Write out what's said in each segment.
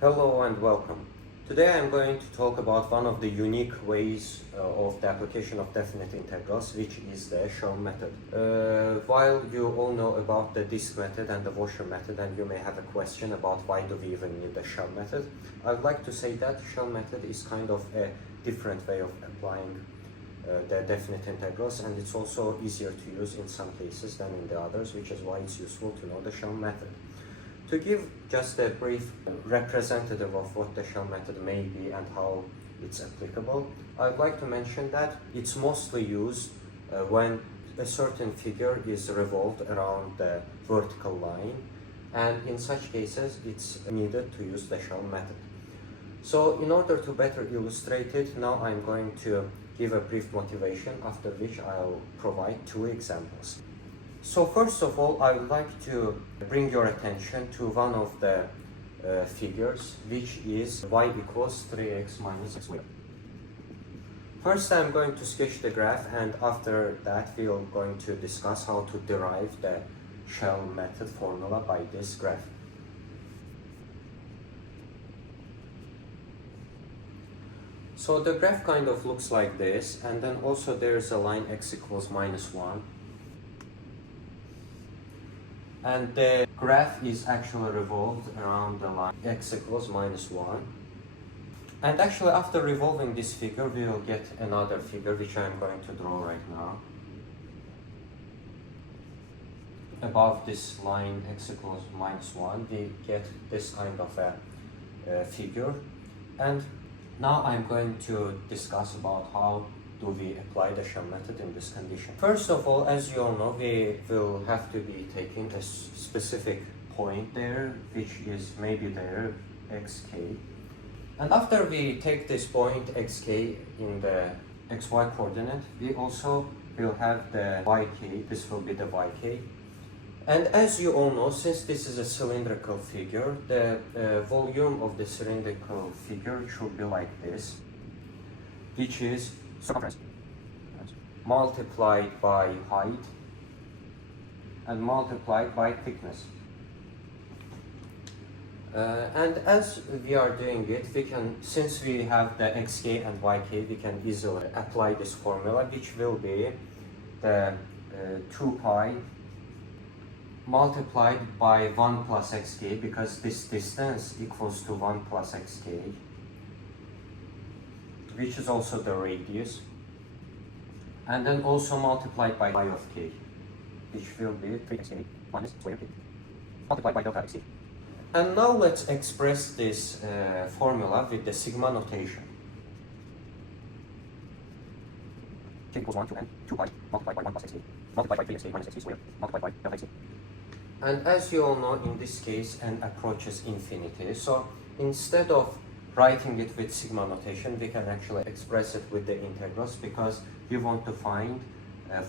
Hello and welcome. Today I am going to talk about one of the unique ways of the application of definite integrals, which is the shell method. While you all know about the disk method and the washer method, and you may have a question about why do we even need the shell method, I would like to say that shell method is kind of a different way of applying the definite integrals, and it's also easier to use in some cases than in the others, which is why it's useful to know the shell method. To give just a brief representative of what the shell method may be and how it's applicable, I'd like to mention that it's mostly used when a certain figure is revolved around the vertical line, and in such cases it's needed to use the shell method. So in order to better illustrate it, now I'm going to give a brief motivation, after which I'll provide two examples. So first of all, I would like to bring your attention to one of the figures, which is y equals 3x minus x squared. First, I'm going to sketch the graph, and after that we are going to discuss how to derive the shell method formula by this graph. So the graph kind of looks like this, and then also there's a line x equals minus 1. And the graph is actually revolved around the line x equals minus 1. And actually after revolving this figure, we will get another figure which I am going to draw right now. Above this line x equals minus 1, we get this kind of a figure. And now I'm going to discuss about how do we apply the shell method in this condition. First of all, as you all know, we will have to be taking a specific point there, which is maybe there, xk. And after we take this point xk in the xy coordinate, we also will have the yk, this will be the yk. And as you all know, since this is a cylindrical figure, the volume of the cylindrical figure should be like this, which is circumference multiplied by height and multiplied by thickness. And as we are doing it, we can, since we have the xk and yk, we can easily apply this formula, which will be the 2 pi multiplied by 1 plus xk, because this distance equals to 1 plus xk, which is also the radius, and then also multiplied by y of k, which will be 3xk minus square k, multiplied by delta xk. And now let's express this formula with the sigma notation. K equals 1 to n, 2 pi multiplied by 1 plus xk, multiplied by 3xk minus xk squared, multiplied by delta xk. And as you all know, in this case, n approaches infinity. So instead of writing it with sigma notation, we can actually express it with the integrals, because we want to find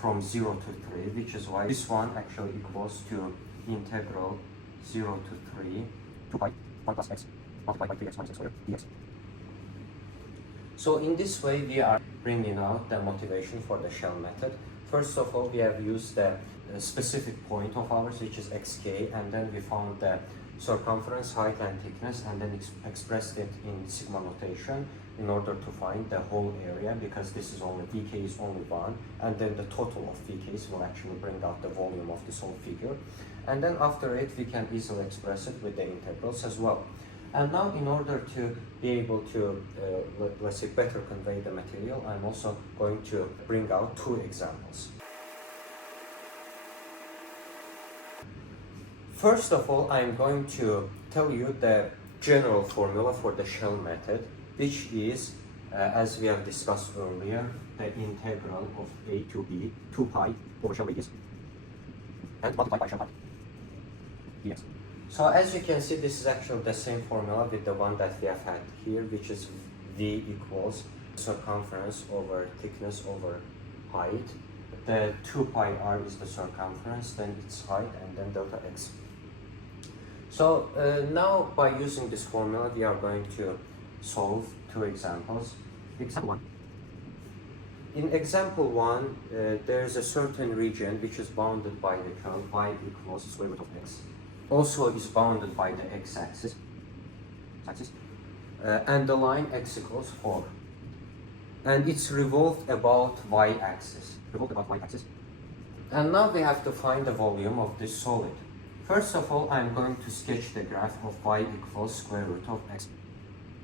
from 0 to 3, which is why this one actually equals to integral 0 to 3, 2 pi 1 plus x multiplied by 3x minus x squared dx. So in this way, we are bringing out the motivation for the shell method. First of all, we have used the specific point of ours, which is xk, and then we found the circumference, height and thickness, and then expressed it in sigma notation in order to find the whole area, because this is only, vk is only 1, and then the total of vk's will actually bring out the volume of this whole figure. And then after it, we can easily express it with the integrals as well. And now, in order to be able to, let's say, better convey the material, I'm also going to bring out two examples. First of all, I'm going to tell you the general formula for the shell method, which is, as we have discussed earlier, the integral of a to b, 2 pi over shell radius, and multiplied by shell height, dx. So as you can see, this is actually the same formula with the one that we have had here, which is v equals circumference over thickness over height. The 2 pi r is the circumference, then its height, and then delta x. So now, by using this formula, we are going to solve two examples. Example 1. In example 1, there is a certain region which is bounded by the curve y equals square root of x. Also is bounded by the x-axis. x-axis, and the line x equals 4. And it's revolved about y-axis. And now we have to find the volume of this solid. First of all, I'm going to sketch the graph of y equals square root of x.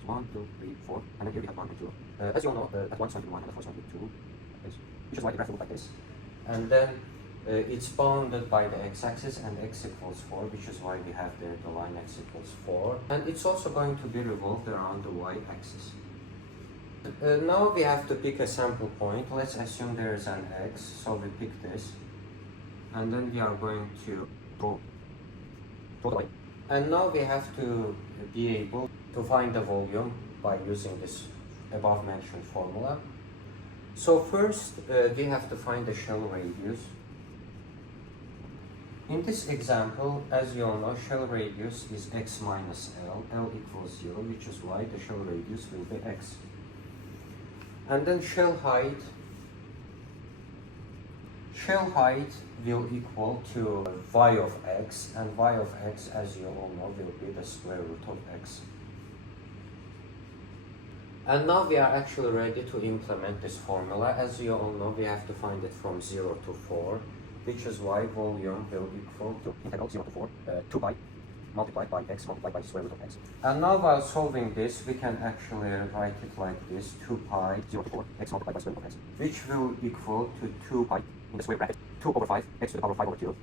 1, 2, 3, 4, and then here we have 1 and 2. As you all know, at 1 is going to be 1 and at 4 is going to be 2, which is why the graph will look like this. And then it's bounded by the x-axis and x equals 4, which is why we have there the line x equals 4. And it's also going to be revolved around the y-axis. Now we have to pick a sample point. Let's assume there is an x, so we pick this. And then we are going to draw the line. And now we have to be able to find the volume by using this above mentioned formula. So first we have to find the shell radius. In this example, as you all know, shell radius is x minus L, L equals 0, which is why the shell radius will be x. And then shell height will equal to y of x, and y of x, as you all know, will be the square root of x. And now we are actually ready to implement this formula. As you all know, we have to find it from 0 to 4, which is why volume will equal to integral 0 to 4, 2 pi multiplied by x multiplied by square root of x. And now while solving this, we can actually write it like this, 2 pi 0 to 4, x multiplied by square root of x, which will equal to 2 pi in the square bracket, 2 over 5, x to the power of 5 over 2,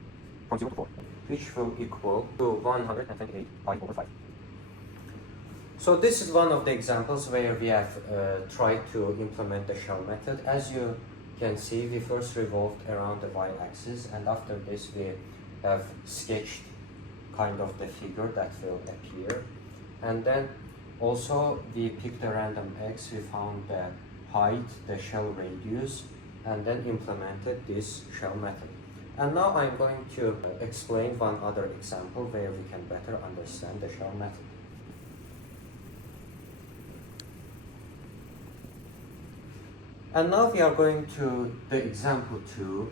from 0 to 4, which will equal to 128 pi over 5. So this is one of the examples where we have tried to implement the shell method. As you can see, we first revolved around the y-axis, and after this we have sketched kind of the figure that will appear. And then also we picked a random x, we found the height, the shell radius, and then implemented this shell method. And now I'm going to explain one other example where we can better understand the shell method. And now we are going to the example 2.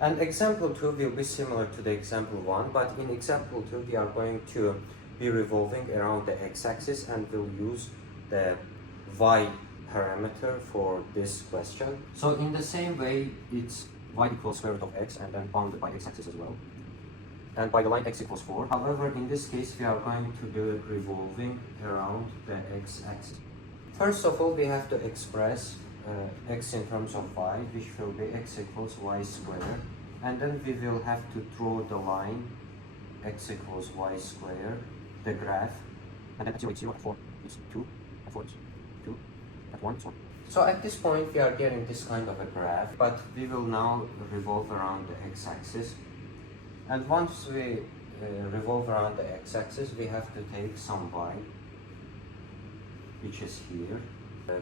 And example 2 will be similar to the example 1, but in example 2 we are going to be revolving around the x-axis and we'll use the y parameter for this question. So in the same way, it's y equals square root of x and then bounded by x-axis as well, and by the line x equals 4. However, in this case we are going to be revolving around the x-axis. First of all, we have to express x in terms of y, which will be x equals y squared, and then we will have to draw the line x equals y squared, the graph, and then at 0 it's 0, at 4 it's 2, at 4 it's 2, at 1 it's 1. So at this point we are getting this kind of a graph, but we will now revolve around the x-axis, and once we revolve around the x-axis, we have to take some y, which is here,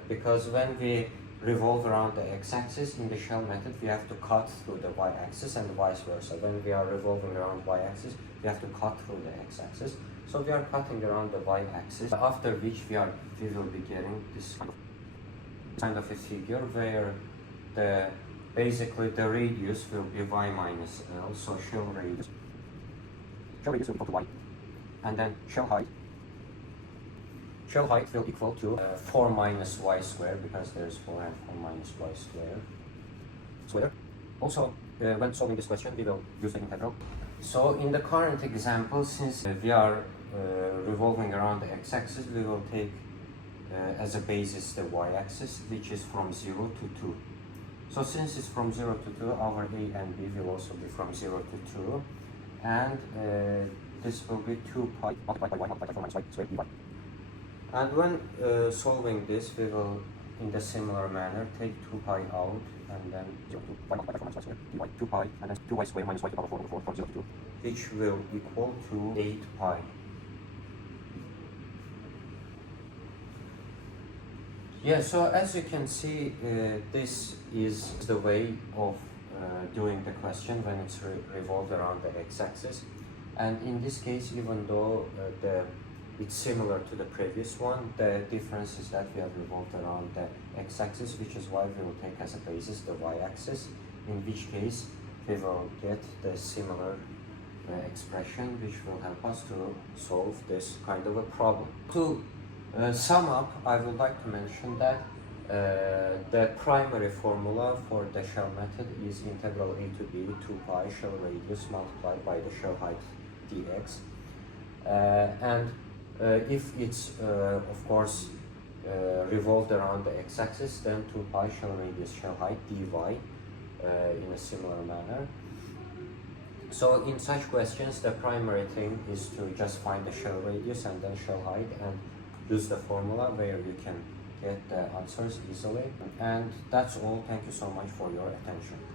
because when we revolve around the x-axis in the shell method, we have to cut through the y-axis and vice versa. When we are revolving around y-axis, we have to cut through the x-axis. So we are cutting around the y-axis, after which we will be getting this kind of a figure where basically the radius will be y minus L, so shell radius will equal to y, and then shell height will equal to 4 minus y squared, because there's 4 and 4 minus y squared. Also, when solving this question, we will use the integral. So in the current example, since we are revolving around the x-axis, we will take as a basis the y-axis, which is from 0 to 2. So since it's from 0 to 2, our a and b will also be from 0 to 2. And this will be 2 pi multiplied by y multiplied by 4 minus y squared dy. And when solving this, we will, in the similar manner, take 2 pi out, and then 0 to y multiplied by 4 minus y squared dy, 2 pi, and then 2y squared minus y to the power 4 over 4 from 0 to 2, which will equal to 8 pi. Yeah, so as you can see, this is the way of doing the question when it's revolved around the x-axis. And in this case, even though it's similar to the previous one, the difference is that we have revolved around the x-axis, which is why we will take as a basis the y-axis, in which case we will get the similar expression which will help us to solve this kind of a problem. To sum up, I would like to mention that the primary formula for the shell method is integral a to b 2 pi shell radius multiplied by the shell height dx. And if it's of course revolved around the x-axis, then 2 pi shell radius shell height dy in a similar manner. So in such questions, the primary thing is to just find the shell radius and then shell height and use the formula where you can get the answers easily. And that's all. Thank you so much for your attention.